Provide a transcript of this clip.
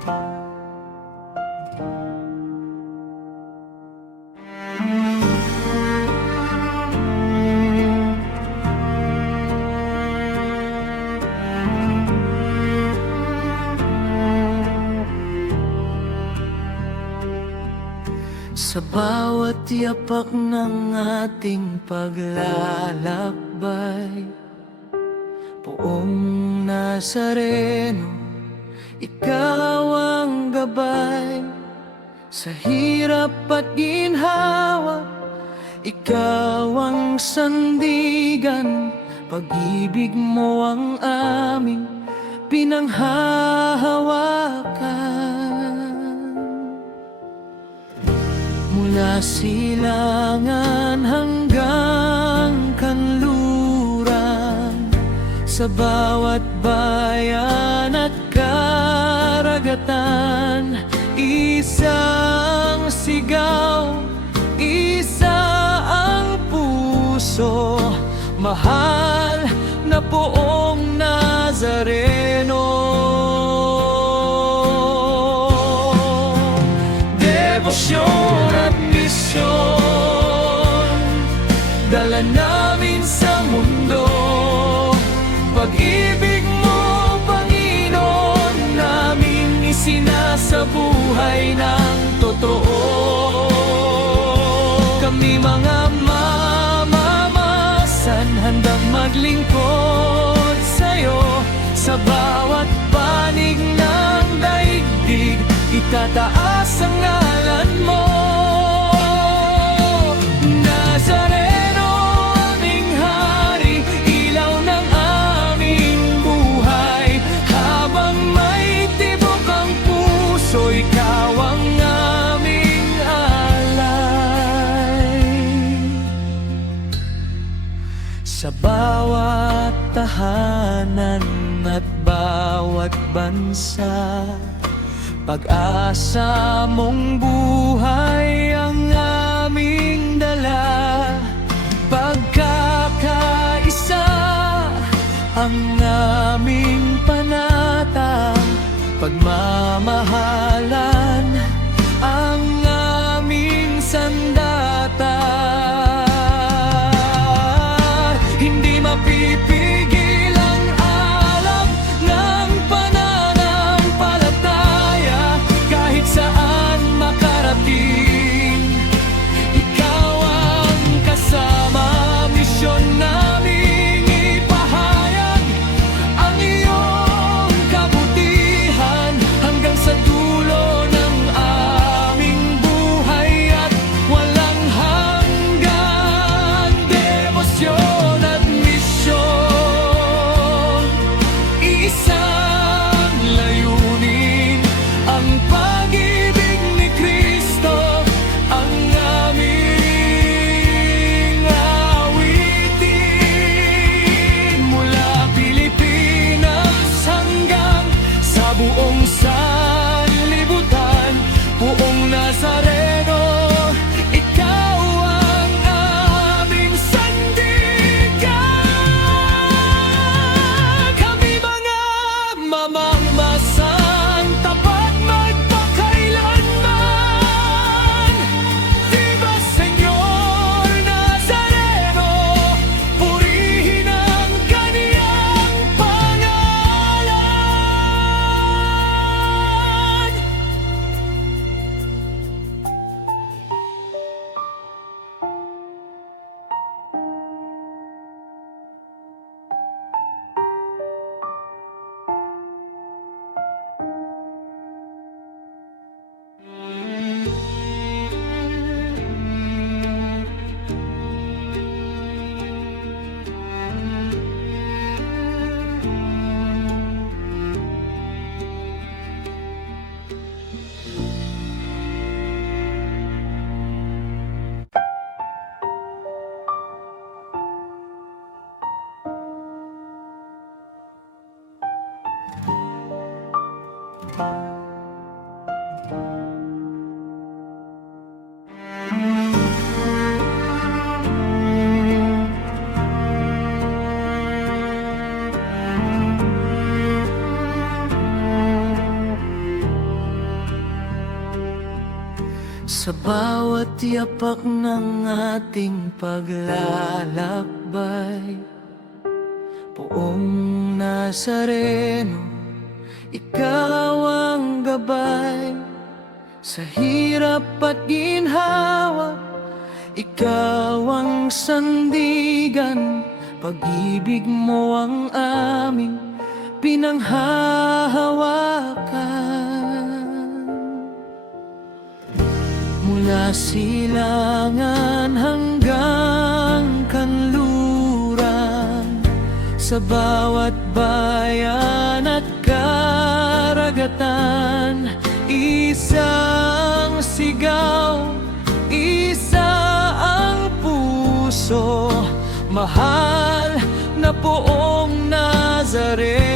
Sa bawat yapak ng ating paglalakbay, Poong Nazareno, ikaw ang gabay. Sa hirap at ginhawa, ikaw ang sandigan. Pag-ibig mo ang aming pinanghahawakan. Mula silangan hanggang kanluran, sa bawat bayan at karagatan, isang sigaw, isa ang puso, mahal na Poong Nazareno. Debosyon at misyon, dala namin sa mundo. Pag-ibig mo, Panginoon, namin isinasabuhay ng totoo. Kami mga mamamasan, handang maglingkod sa'yo. Sa bawat panig ng daigdig, itataas ang ngalan mo. Nazareno, aming hari, ilaw ng aming buhay. Habang may tibok ang puso, ikaw ang aming alay. Sa bawat tahanan at bawat bansa, pag-asa mong buhay ang aming dala. Pagkakaisa ang aming panatag, pagmamahalan ang aming sandata. Hindi mapipigil ang alab ng pananampalataya, kahit saan makarating. Ikaw ang kasama, misyon naming ipahayag ang iyong kabutihan hanggang sa dulo Sa bawat yapak ng ating paglalakbay, Poong Nazareno, ikaw ang gabay. Sa hirap at ginhawa, ikaw ang sandigan. Pag-ibig mo ang aming pinanghahawakan. Mula silangan hanggang kanluran, sa bawat bayan at karagatan, isang sigaw, isa ang puso, mahal na Poong Nazareno.